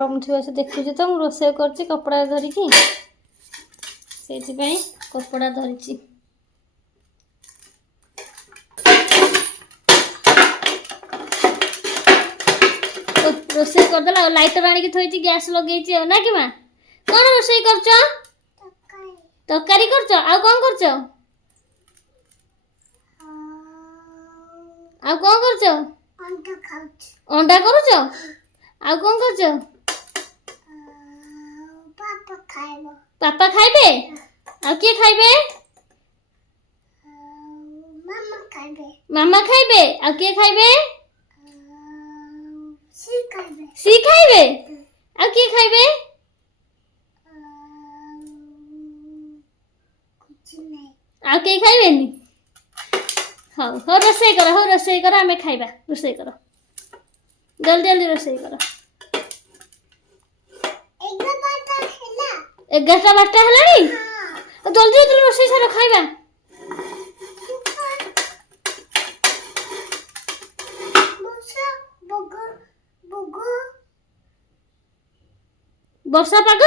मुझे से देखुची तो मुझे रोषे कर कपड़ा धरिकी से कपड़ा धरी रोषे करदेला लाइटर आनिक थोड़ी गैस लगे ना कि माँ कौन रोषे कर तरकारी कर आ कौन कर अंडा करुच आ कौन कर पापा खाइबे आ किए खाइबे मामा खाइबे आ किए खाइबे सी खाइबे आ किए खाइबे आ किए खाइबेनी हाँ हो रोषे कर आमे खाइबा रोषे कर जल्दी जल्दी रोषे कर 11टा 12टा हेलानी जल्दी जल्दी रोषे सार खाइबा वर्षा पाग